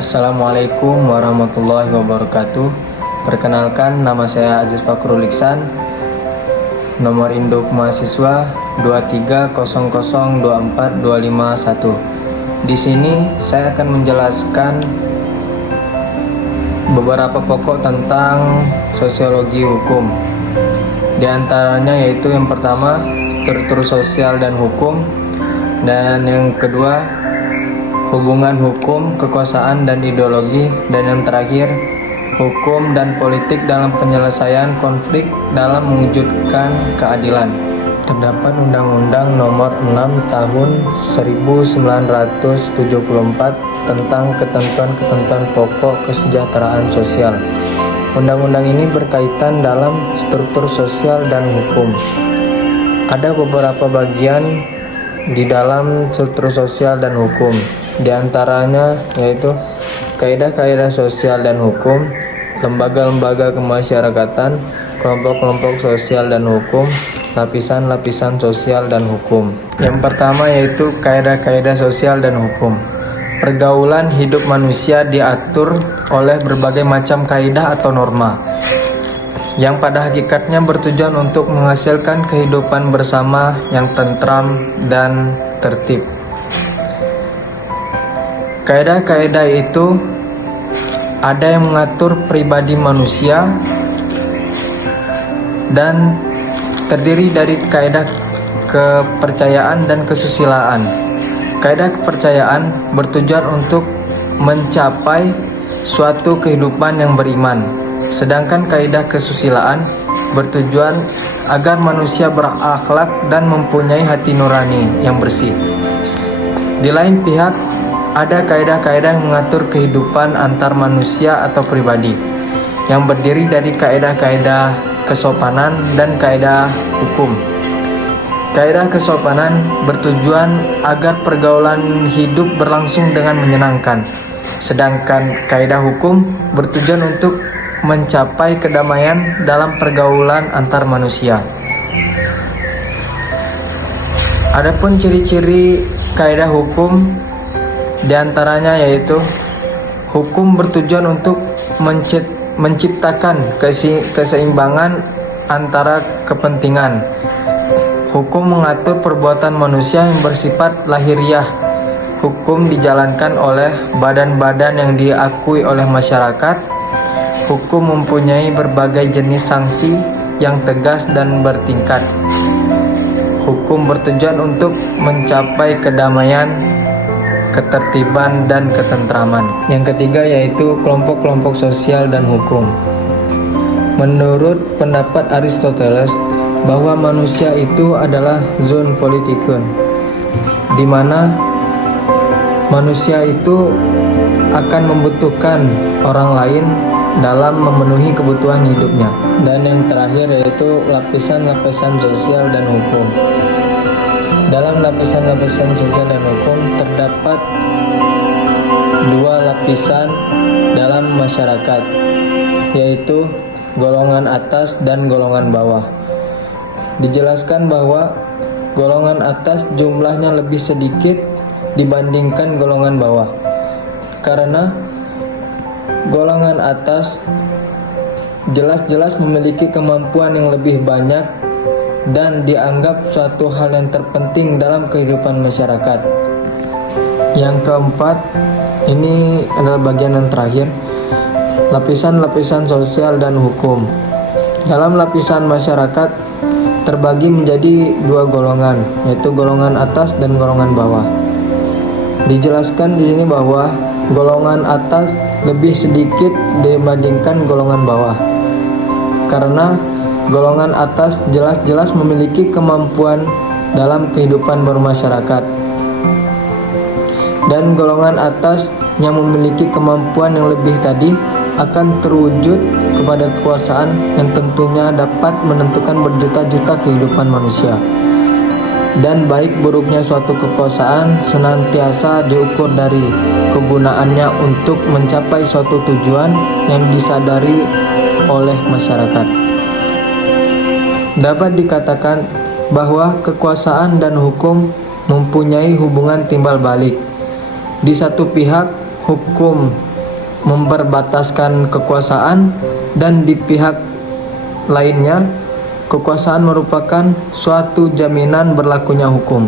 Assalamualaikum warahmatullahi wabarakatuh. Perkenalkan, nama saya Aziz Fakrul Iksan. Nomor induk mahasiswa 230024251. Di sini saya akan menjelaskan beberapa pokok tentang sosiologi hukum. Di antaranya yaitu yang pertama, struktur sosial dan hukum, dan yang kedua, hubungan hukum, kekuasaan, dan ideologi, dan yang terakhir, hukum dan politik dalam penyelesaian konflik dalam mewujudkan keadilan. Terdapat Undang-Undang Nomor 6 Tahun 1974 tentang ketentuan-ketentuan pokok kesejahteraan sosial. Undang-undang ini berkaitan dalam struktur sosial dan hukum. Ada beberapa bagian di dalam struktur sosial dan hukum. Di antaranya yaitu kaidah-kaidah sosial dan hukum, lembaga-lembaga kemasyarakatan, kelompok-kelompok sosial dan hukum, lapisan-lapisan sosial dan hukum. Yang pertama yaitu kaidah-kaidah sosial dan hukum. Pergaulan hidup manusia diatur oleh berbagai macam kaidah atau norma yang pada hakikatnya bertujuan untuk menghasilkan kehidupan bersama yang tentram dan tertib. Kaidah-kaidah itu ada yang mengatur pribadi manusia dan terdiri dari kaidah kepercayaan dan kesusilaan. Kaidah kepercayaan bertujuan untuk mencapai suatu kehidupan yang beriman, sedangkan kaidah kesusilaan bertujuan agar manusia berakhlak dan mempunyai hati nurani yang bersih. Di lain pihak, ada kaidah-kaidah yang mengatur kehidupan antar manusia atau pribadi, yang berdiri dari kaidah-kaidah kesopanan dan kaidah hukum. Kaidah kesopanan bertujuan agar pergaulan hidup berlangsung dengan menyenangkan, sedangkan kaidah hukum bertujuan untuk mencapai kedamaian dalam pergaulan antar manusia. Adapun ciri-ciri kaidah hukum diantaranya yaitu hukum bertujuan untuk menciptakan keseimbangan antara kepentingan. Hukum mengatur perbuatan manusia yang bersifat lahiriah. Hukum dijalankan oleh badan-badan yang diakui oleh masyarakat. Hukum mempunyai berbagai jenis sanksi yang tegas dan bertingkat. Hukum bertujuan untuk mencapai kedamaian, ketertiban, dan ketentraman. Yang ketiga yaitu kelompok-kelompok sosial dan hukum. Menurut pendapat Aristoteles bahwa manusia itu adalah zoon politikon, di mana manusia itu akan membutuhkan orang lain dalam memenuhi kebutuhan hidupnya. Dan yang terakhir yaitu lapisan-lapisan sosial dan hukum. Dalam lapisan-lapisan sosial dan hukum terdapat dua lapisan dalam masyarakat, yaitu golongan atas dan golongan bawah. Dijelaskan bahwa golongan atas jumlahnya lebih sedikit dibandingkan golongan bawah, karena golongan atas jelas-jelas memiliki kemampuan yang lebih banyak dan dianggap suatu hal yang terpenting dalam kehidupan masyarakat. Yang keempat, ini adalah bagian yang terakhir, lapisan-lapisan sosial dan hukum. Dalam lapisan masyarakat terbagi menjadi dua golongan, yaitu golongan atas dan golongan bawah. Dijelaskan di sini bahwa golongan atas lebih sedikit dibandingkan golongan bawah, karena golongan atas jelas-jelas memiliki kemampuan dalam kehidupan bermasyarakat, dan golongan atas yang memiliki kemampuan yang lebih tadi akan terwujud kepada kekuasaan yang tentunya dapat menentukan berjuta-juta kehidupan manusia. Dan baik buruknya suatu kekuasaan senantiasa diukur dari kegunaannya untuk mencapai suatu tujuan yang disadari oleh masyarakat. Dapat dikatakan bahwa kekuasaan dan hukum mempunyai hubungan timbal balik. Di satu pihak, hukum memperbataskan kekuasaan, dan di pihak lainnya, kekuasaan merupakan suatu jaminan berlakunya hukum.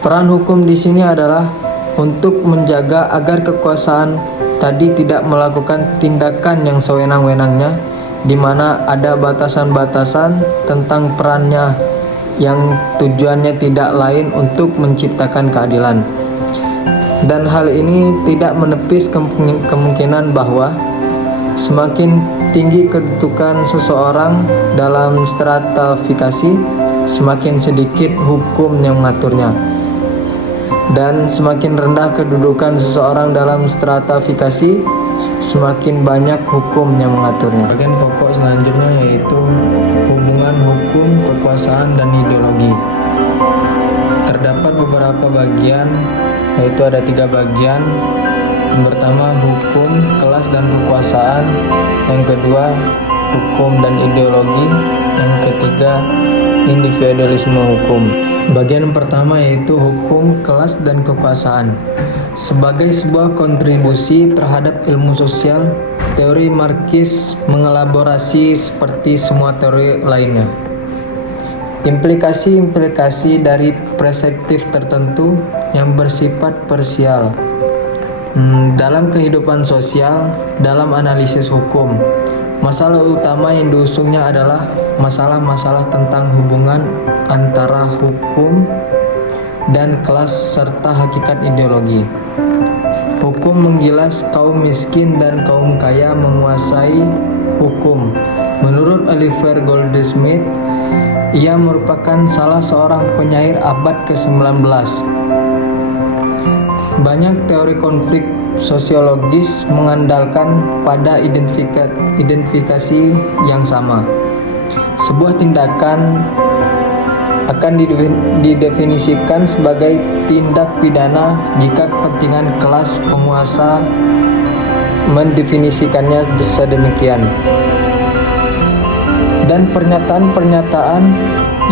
Peran hukum di sini adalah untuk menjaga agar kekuasaan tadi tidak melakukan tindakan yang sewenang-wenangnya, di mana ada batasan-batasan tentang perannya yang tujuannya tidak lain untuk menciptakan keadilan. Dan hal ini tidak menepis kemungkinan bahwa semakin tinggi kedudukan seseorang dalam stratifikasi, semakin sedikit hukum yang mengaturnya. Dan semakin rendah kedudukan seseorang dalam stratifikasi, semakin banyak hukum yang mengaturnya. Bagian pokok selanjutnya yaitu hubungan hukum, kekuasaan, dan ideologi. Terdapat beberapa bagian, yaitu ada 3 bagian. Yang pertama, hukum, kelas, dan kekuasaan. Yang kedua, hukum dan ideologi. Yang ketiga, individualisme hukum. Bagian pertama yaitu hukum, kelas, dan kekuasaan. Sebagai sebuah kontribusi terhadap ilmu sosial, teori Marxis mengelaborasi seperti semua teori lainnya. Implikasi-implikasi dari perspektif tertentu yang bersifat parsial dalam kehidupan sosial. Dalam analisis hukum, masalah utama yang diusungnya adalah masalah-masalah tentang hubungan antara hukum dan kelas serta hakikat ideologi. Hukum menggilas kaum miskin dan kaum kaya menguasai hukum. Menurut Oliver Goldsmith, ia merupakan salah seorang penyair abad ke-19. Banyak teori konflik sosiologis mengandalkan pada identifikasi yang sama. Sebuah tindakan akan didefinisikan sebagai tindak pidana jika kepentingan kelas penguasa mendefinisikannya sedemikian. Dan pernyataan-pernyataan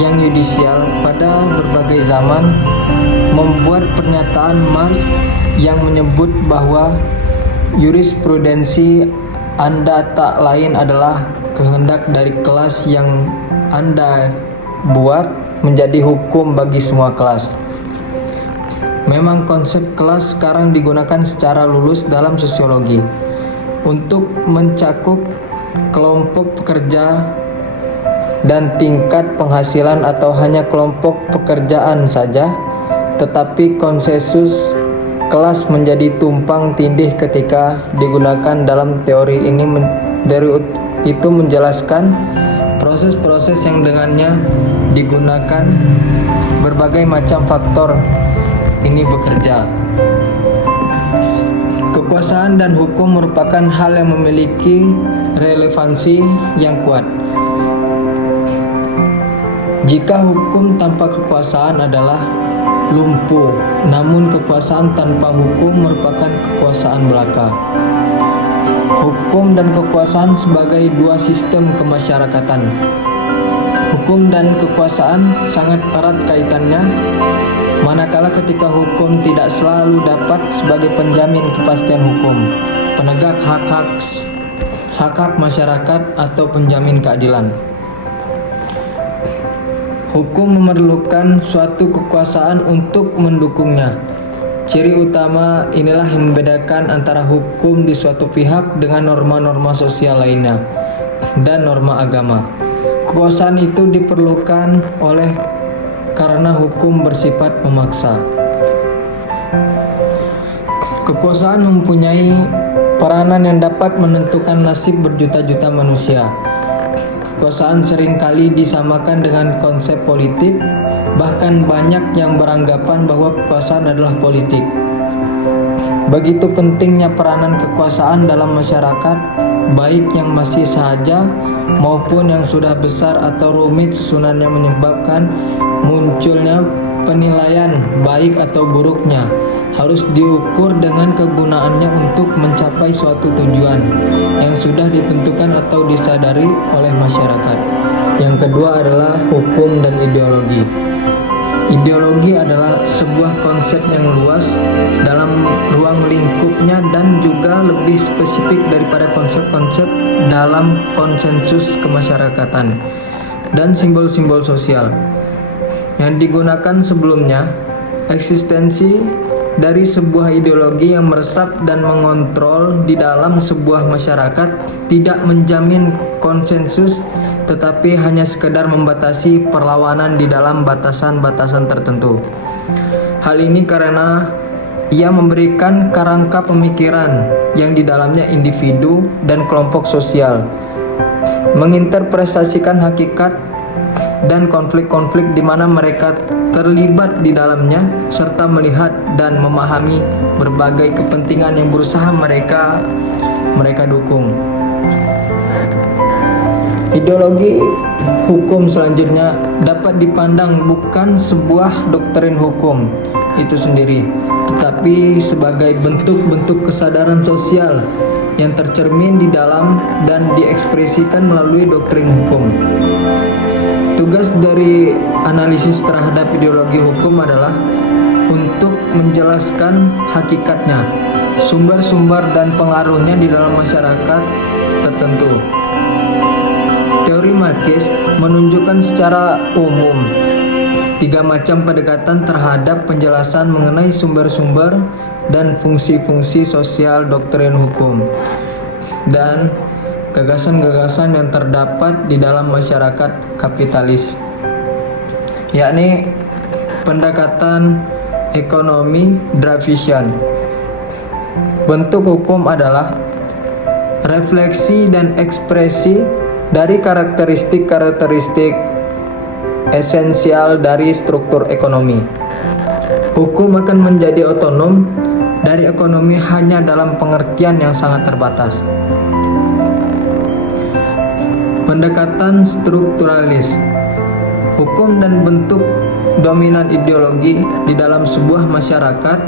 yang yudisial pada berbagai zaman membuat pernyataan Marx yang menyebut bahwa jurisprudensi Anda tak lain adalah kehendak dari kelas yang Anda buat menjadi hukum bagi semua kelas. Memang konsep kelas sekarang digunakan secara lulus dalam sosiologi untuk mencakup kelompok pekerja dan tingkat penghasilan atau hanya kelompok pekerjaan saja, tetapi konsensus kelas menjadi tumpang tindih ketika digunakan dalam teori ini. Dari itu menjelaskan proses-proses yang dengannya digunakan berbagai macam faktor ini bekerja. Kekuasaan dan hukum merupakan hal yang memiliki relevansi yang kuat. Jika hukum tanpa kekuasaan adalah lumpuh, namun kekuasaan tanpa hukum merupakan kekuasaan belaka. Hukum dan kekuasaan sebagai dua sistem kemasyarakatan. Hukum dan kekuasaan sangat erat kaitannya, manakala ketika hukum tidak selalu dapat sebagai penjamin kepastian hukum, penegak hak-hak masyarakat atau penjamin keadilan. Hukum memerlukan suatu kekuasaan untuk mendukungnya. Ciri utama inilah yang membedakan antara hukum di suatu pihak dengan norma-norma sosial lainnya dan norma agama. Kekuasaan itu diperlukan karena hukum bersifat memaksa. Kekuasaan mempunyai peranan yang dapat menentukan nasib berjuta-juta manusia. Kekuasaan seringkali disamakan dengan konsep politik, bahkan banyak yang beranggapan bahwa kekuasaan adalah politik. Begitu pentingnya peranan kekuasaan dalam masyarakat, baik yang masih sahaja maupun yang sudah besar atau rumit susunannya menyebabkan munculnya penilaian baik atau buruknya harus diukur dengan kegunaannya untuk mencapai suatu tujuan yang sudah ditentukan atau disadari oleh masyarakat. Yang kedua adalah hukum dan ideologi. Ideologi adalah sebuah konsep yang luas dalam ruang lingkupnya dan juga lebih spesifik daripada konsep-konsep dalam konsensus kemasyarakatan dan simbol-simbol sosial yang digunakan sebelumnya. Eksistensi dari sebuah ideologi yang meresap dan mengontrol di dalam sebuah masyarakat tidak menjamin konsensus, tetapi hanya sekedar membatasi perlawanan di dalam batasan-batasan tertentu. Hal ini karena ia memberikan kerangka pemikiran yang di dalamnya individu dan kelompok sosial menginterpretasikan hakikat dan konflik-konflik di mana mereka terlibat di dalamnya, serta melihat dan memahami berbagai kepentingan yang berusaha mereka dukung. Ideologi hukum selanjutnya dapat dipandang bukan sebuah doktrin hukum itu sendiri, tetapi sebagai bentuk-bentuk kesadaran sosial yang tercermin di dalam dan diekspresikan melalui doktrin hukum. Tugas dari analisis terhadap ideologi hukum adalah untuk menjelaskan hakikatnya, sumber-sumber dan pengaruhnya di dalam masyarakat tertentu. Teori Marxis menunjukkan secara umum 3 macam pendekatan terhadap penjelasan mengenai sumber-sumber dan fungsi-fungsi sosial doktrin hukum dan gagasan-gagasan yang terdapat di dalam masyarakat kapitalis, yakni pendekatan ekonomi Dravidian. Bentuk hukum adalah refleksi dan ekspresi dari karakteristik-karakteristik esensial dari struktur ekonomi. Hukum akan menjadi otonom dari ekonomi hanya dalam pengertian yang sangat terbatas. Pendekatan strukturalis. Hukum dan bentuk dominan ideologi di dalam sebuah masyarakat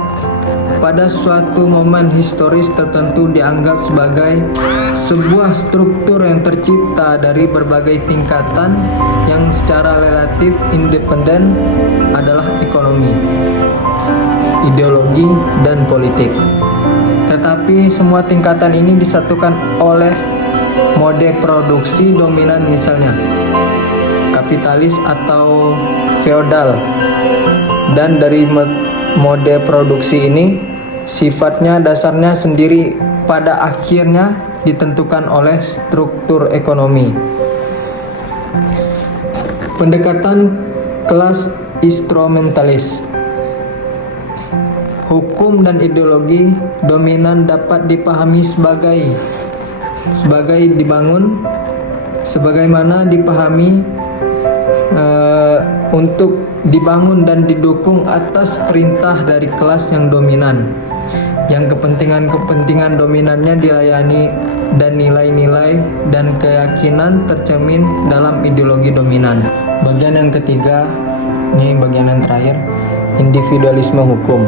pada suatu momen historis tertentu dianggap sebagai sebuah struktur yang tercipta dari berbagai tingkatan yang secara relatif independen adalah ekonomi, ideologi, dan politik. Tetapi semua tingkatan ini disatukan oleh mode produksi dominan, misalnya kapitalis atau feodal, dan dari mode produksi ini sifatnya dasarnya sendiri pada akhirnya ditentukan oleh struktur ekonomi. Pendekatan kelas instrumentalis. Hukum dan ideologi dominan dapat dipahami sebagaimana dipahami untuk dibangun dan didukung atas perintah dari kelas yang dominan, yang kepentingan-kepentingan dominannya dilayani dan nilai-nilai dan keyakinan tercermin dalam ideologi dominan. Bagian yang ketiga, ini bagian yang terakhir, individualisme hukum.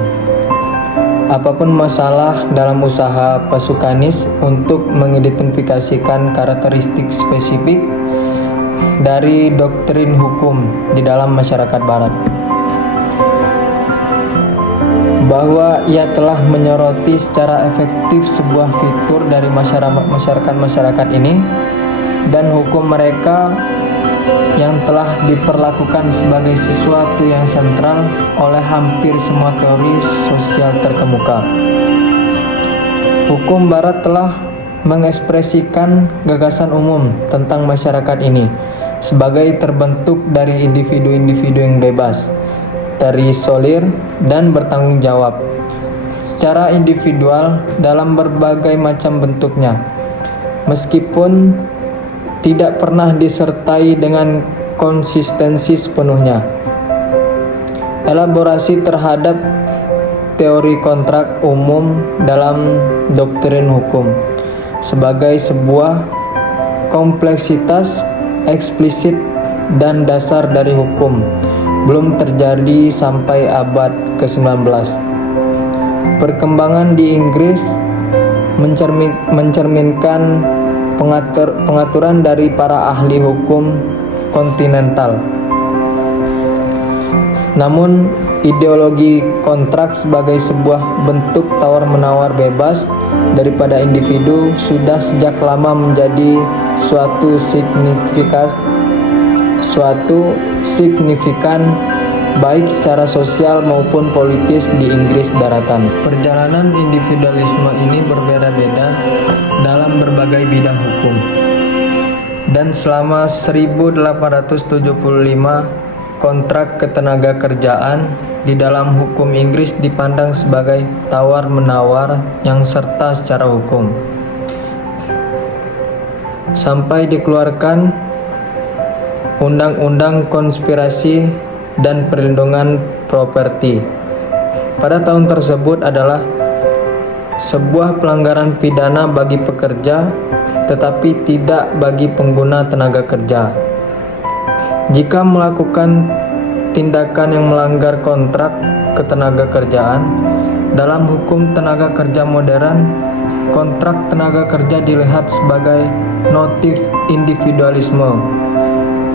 Apapun masalah dalam usaha pasukanis untuk mengidentifikasikan karakteristik spesifik dari doktrin hukum di dalam masyarakat barat, bahwa ia telah menyoroti secara efektif sebuah fitur dari masyarakat ini dan hukum mereka yang telah diperlakukan sebagai sesuatu yang sentral oleh hampir semua teori sosial terkemuka. Hukum barat telah mengekspresikan gagasan umum tentang masyarakat ini sebagai terbentuk dari individu-individu yang bebas, terisolir, dan bertanggung jawab secara individual dalam berbagai macam bentuknya, meskipun tidak pernah disertai dengan konsistensi sepenuhnya. Elaborasi terhadap teori kontrak umum dalam doktrin hukum sebagai sebuah kompleksitas eksplisit dan dasar dari hukum belum terjadi sampai abad ke-19. Perkembangan di Inggris mencerminkan pengaturan dari para ahli hukum kontinental. Namun, ideologi kontrak sebagai sebuah bentuk tawar-menawar bebas daripada individu sudah sejak lama menjadi suatu signifikan baik secara sosial maupun politis di Inggris daratan. Perjalanan individualisme ini berbeda-beda dalam berbagai bidang hukum. Dan selama 1875, kontrak ketenaga kerjaan di dalam hukum Inggris dipandang sebagai tawar-menawar yang serta secara hukum. Sampai dikeluarkan Undang-Undang Konspirasi dan Perlindungan Properti. Pada tahun tersebut adalah sebuah pelanggaran pidana bagi pekerja, tetapi tidak bagi pengguna tenaga kerja. Jika melakukan tindakan yang melanggar kontrak ketenaga kerjaan, dalam hukum tenaga kerja modern, kontrak tenaga kerja dilihat sebagai notif individualisme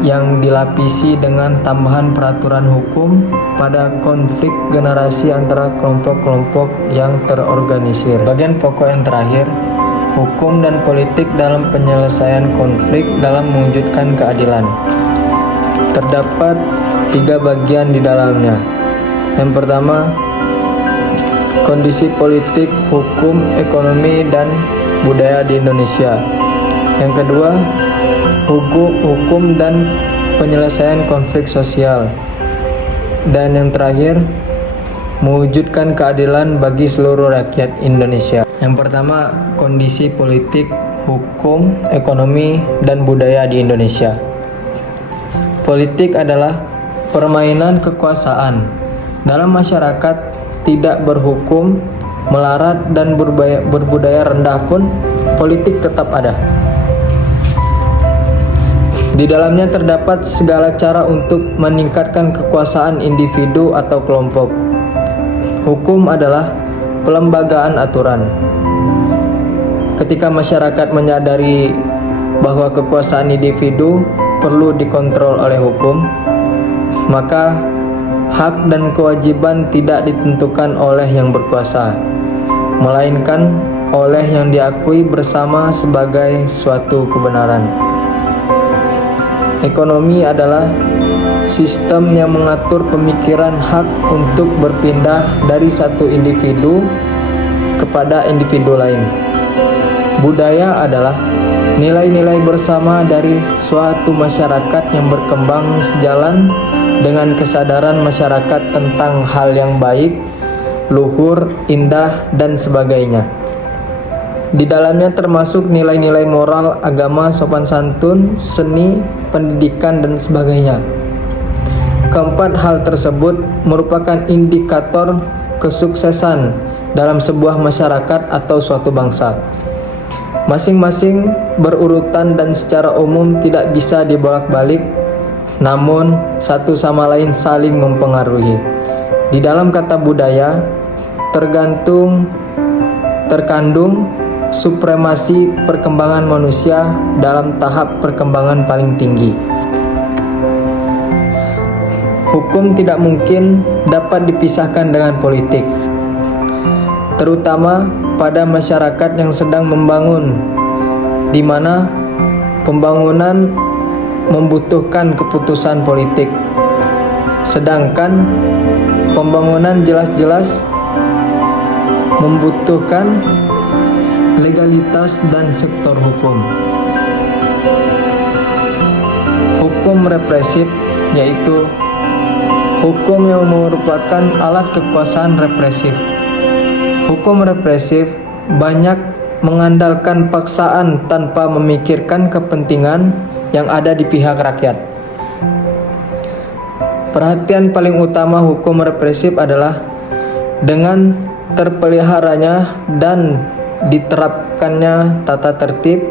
yang dilapisi dengan tambahan peraturan hukum pada konflik generasi antara kelompok-kelompok yang terorganisir. Bagian pokok yang terakhir, hukum dan politik dalam penyelesaian konflik dalam mewujudkan keadilan. Terdapat 3 bagian di dalamnya. Yang pertama, kondisi politik, hukum, ekonomi, dan budaya di Indonesia. Yang kedua, hukum dan penyelesaian konflik sosial. Dan yang terakhir, mewujudkan keadilan bagi seluruh rakyat Indonesia. Yang pertama, kondisi politik, hukum, ekonomi, dan budaya di Indonesia. Politik adalah permainan kekuasaan. Dalam masyarakat tidak berhukum, melarat, dan berbudaya rendah pun, politik tetap ada. Di dalamnya terdapat segala cara untuk meningkatkan kekuasaan individu atau kelompok. Hukum adalah pelembagaan aturan. Ketika masyarakat menyadari bahwa kekuasaan individu perlu dikontrol oleh hukum, maka hak dan kewajiban tidak ditentukan oleh yang berkuasa, melainkan oleh yang diakui bersama sebagai suatu kebenaran. Ekonomi adalah sistem yang mengatur pemikiran hak untuk berpindah dari satu individu kepada individu lain. Budaya adalah nilai-nilai bersama dari suatu masyarakat yang berkembang sejalan dengan kesadaran masyarakat tentang hal yang baik, luhur, indah, dan sebagainya. Di dalamnya termasuk nilai-nilai moral, agama, sopan santun, seni, pendidikan, dan sebagainya. Keempat hal tersebut merupakan indikator kesuksesan dalam sebuah masyarakat atau suatu bangsa. Masing-masing berurutan dan secara umum tidak bisa dibolak-balik, namun satu sama lain saling mempengaruhi. Di dalam kata budaya terkandung supremasi perkembangan manusia dalam tahap perkembangan paling tinggi. Hukum tidak mungkin dapat dipisahkan dengan politik, terutama pada masyarakat yang sedang membangun, di mana pembangunan membutuhkan keputusan politik, sedangkan pembangunan jelas-jelas membutuhkan legalitas dan sektor hukum. Hukum represif yaitu hukum yang merupakan alat kekuasaan represif. Hukum represif banyak mengandalkan paksaan tanpa memikirkan kepentingan yang ada di pihak rakyat. Perhatian paling utama hukum represif adalah dengan terpeliharanya dan diterapkannya tata tertib,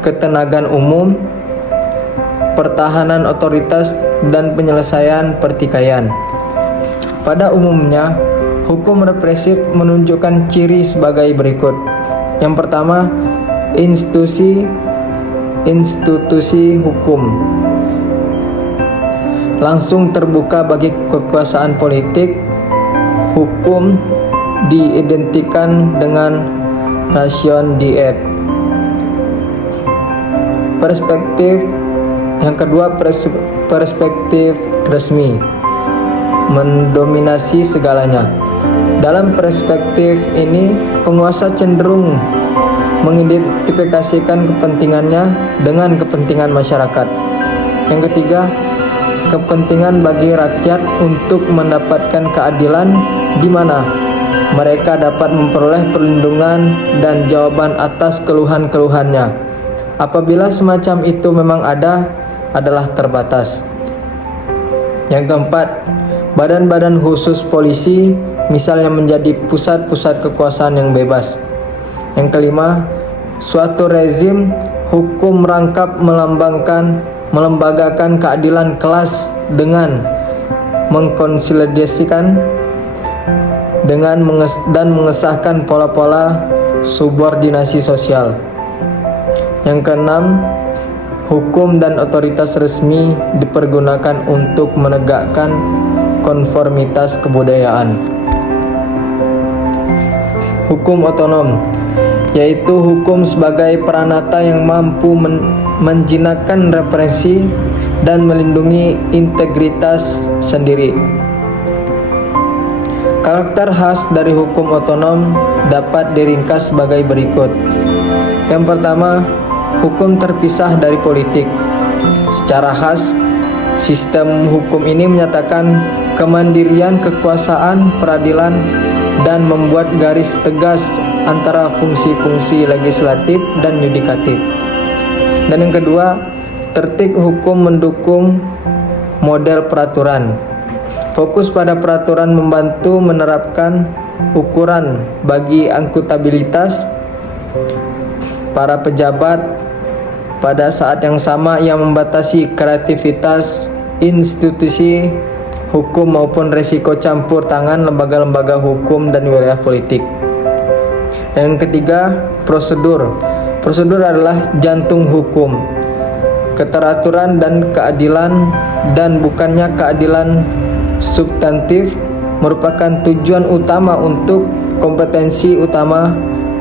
ketenagaan umum, pertahanan otoritas, dan penyelesaian pertikaian. Pada umumnya, hukum represif menunjukkan ciri sebagai berikut. Yang pertama, institusi hukum langsung terbuka bagi kekuasaan politik. Hukum diidentikan dengan ration diet. Perspektif yang kedua, perspektif resmi mendominasi segalanya. Dalam perspektif ini, penguasa cenderung mengidentifikasikan kepentingannya dengan kepentingan masyarakat. Yang ketiga, kepentingan bagi rakyat untuk mendapatkan keadilan di mana mereka dapat memperoleh perlindungan dan jawaban atas keluhan-keluhannya. Apabila semacam itu memang adalah terbatas. Yang keempat, badan-badan khusus polisi misalnya menjadi pusat-pusat kekuasaan yang bebas. Yang kelima, suatu rezim hukum merangkap melembagakan keadilan kelas dengan mengkonsolidasikan dan mengesahkan pola-pola subordinasi sosial. Yang keenam, hukum dan otoritas resmi dipergunakan untuk menegakkan konformitas kebudayaan. Hukum otonom, yaitu hukum sebagai peranata yang mampu menjinakkan represi dan melindungi integritas sendiri. Karakter khas dari hukum otonom dapat diringkas sebagai berikut. Yang pertama, hukum terpisah dari politik. Secara khas, sistem hukum ini menyatakan kemandirian kekuasaan peradilan dan membuat garis tegas antara fungsi-fungsi legislatif dan yudikatif. Dan yang kedua, tertib hukum mendukung model peraturan. Fokus pada peraturan membantu menerapkan ukuran bagi akuntabilitas para pejabat. Pada saat yang sama ia membatasi kreativitas institusi hukum maupun resiko campur tangan lembaga-lembaga hukum dan wilayah politik. Dan yang ketiga, prosedur. Prosedur adalah jantung hukum. Keteraturan dan keadilan, dan bukannya keadilan substantif, merupakan tujuan utama untuk kompetensi utama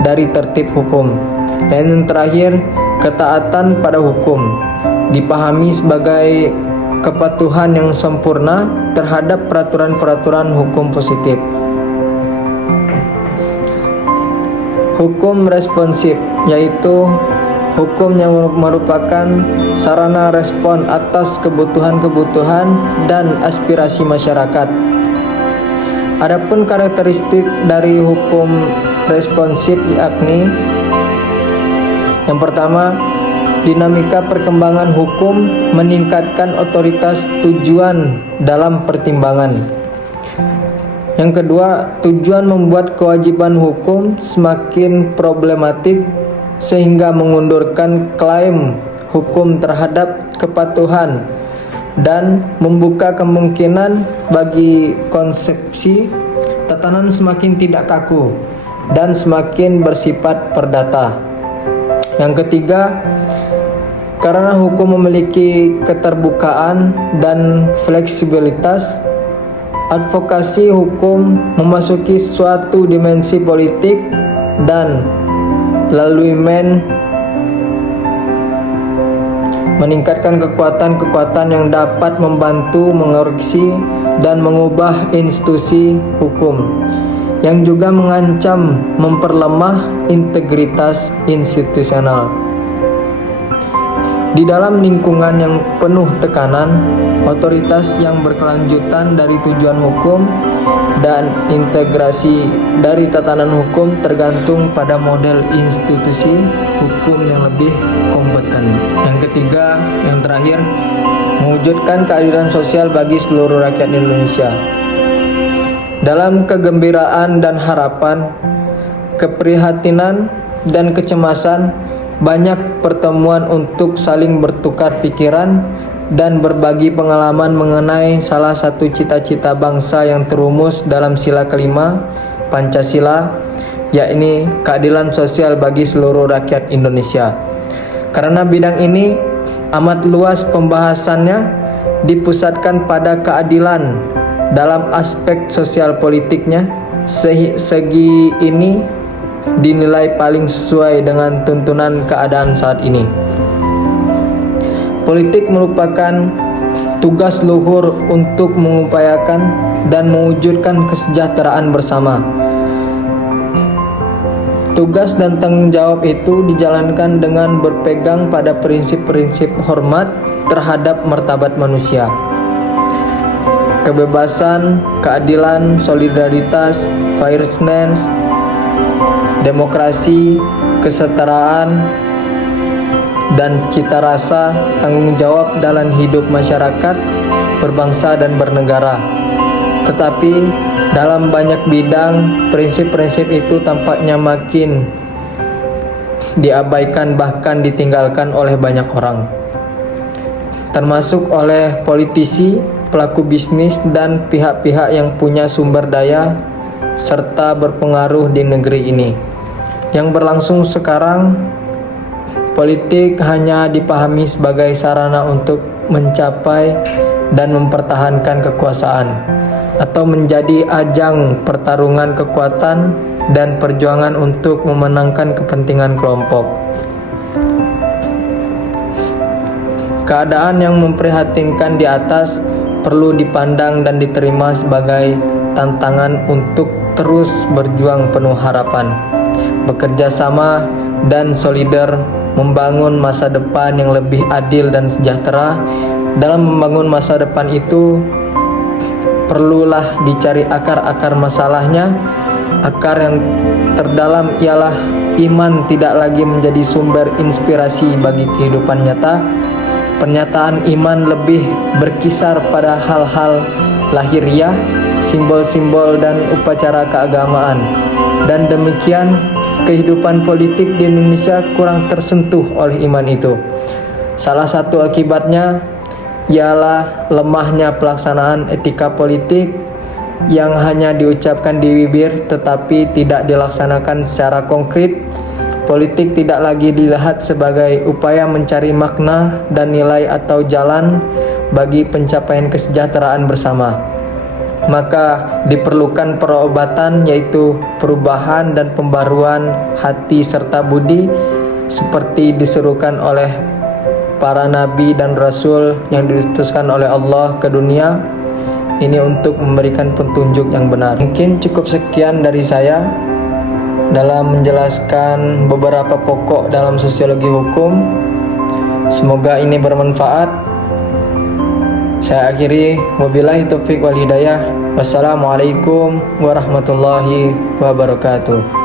dari tertib hukum. Dan yang terakhir, ketaatan pada hukum dipahami sebagai kepatuhan yang sempurna terhadap peraturan-peraturan hukum positif. Hukum responsif, yaitu hukum yang merupakan sarana respon atas kebutuhan-kebutuhan dan aspirasi masyarakat. Adapun karakteristik dari hukum responsif yakni: yang pertama, dinamika perkembangan hukum meningkatkan otoritas tujuan dalam pertimbangan. Yang kedua, tujuan membuat kewajiban hukum semakin problematik sehingga mengundurkan klaim hukum terhadap kepatuhan dan membuka kemungkinan bagi konsepsi tatanan semakin tidak kaku dan semakin bersifat perdata. Yang ketiga, karena hukum memiliki keterbukaan dan fleksibilitas, advokasi hukum memasuki suatu dimensi politik dan lalu meningkatkan kekuatan-kekuatan yang dapat membantu mengoreksi dan mengubah institusi hukum, yang juga mengancam memperlemah integritas institusional. Di dalam lingkungan yang penuh tekanan, otoritas yang berkelanjutan dari tujuan hukum dan integrasi dari tatanan hukum tergantung pada model institusi hukum yang lebih kompeten. Yang ketiga, yang terakhir, mewujudkan keadilan sosial bagi seluruh rakyat Indonesia. Dalam kegembiraan dan harapan, keprihatinan dan kecemasan, banyak pertemuan untuk saling bertukar pikiran dan berbagi pengalaman mengenai salah satu cita-cita bangsa yang terumus dalam sila kelima Pancasila, yakni keadilan sosial bagi seluruh rakyat Indonesia. Karena bidang ini amat luas pembahasannya, dipusatkan pada keadilan dalam aspek sosial politiknya. Segi ini dinilai paling sesuai dengan tuntunan keadaan saat ini. Politik merupakan tugas luhur untuk mengupayakan dan mewujudkan kesejahteraan bersama. Tugas dan tanggung jawab itu dijalankan dengan berpegang pada prinsip-prinsip hormat terhadap martabat manusia, kebebasan, keadilan, solidaritas, fairness, demokrasi, kesetaraan, dan cita rasa tanggung jawab dalam hidup masyarakat, berbangsa dan bernegara. Tetapi dalam banyak bidang, prinsip-prinsip itu tampaknya makin diabaikan, bahkan ditinggalkan oleh banyak orang, termasuk oleh politisi, pelaku bisnis, dan pihak-pihak yang punya sumber daya serta berpengaruh di negeri ini. Yang berlangsung sekarang, politik hanya dipahami sebagai sarana untuk mencapai dan mempertahankan kekuasaan, atau menjadi ajang pertarungan kekuatan dan perjuangan untuk memenangkan kepentingan kelompok. Keadaan yang memprihatinkan di atas perlu dipandang dan diterima sebagai tantangan untuk terus berjuang penuh harapan, bekerja sama dan solider membangun masa depan yang lebih adil dan sejahtera. Dalam membangun masa depan itu perlulah dicari akar-akar masalahnya. Akar yang terdalam ialah iman tidak lagi menjadi sumber inspirasi bagi kehidupan nyata. Pernyataan iman lebih berkisar pada hal-hal lahiriah, simbol-simbol dan upacara keagamaan. Dan demikian kehidupan politik di Indonesia kurang tersentuh oleh iman itu. Salah satu akibatnya ialah lemahnya pelaksanaan etika politik yang hanya diucapkan di bibir tetapi tidak dilaksanakan secara konkret. Politik tidak lagi dilihat sebagai upaya mencari makna dan nilai atau jalan bagi pencapaian kesejahteraan bersama. Maka diperlukan perobatan, yaitu perubahan dan pembaruan hati serta budi, seperti diserukan oleh para nabi dan rasul yang diutuskan oleh Allah ke dunia ini untuk memberikan petunjuk yang benar. Mungkin cukup sekian dari saya dalam menjelaskan beberapa pokok dalam sosiologi hukum. Semoga ini bermanfaat. Saya akhiri, wabillahi taufiq wal hidayah. Wassalamualaikum warahmatullahi wabarakatuh.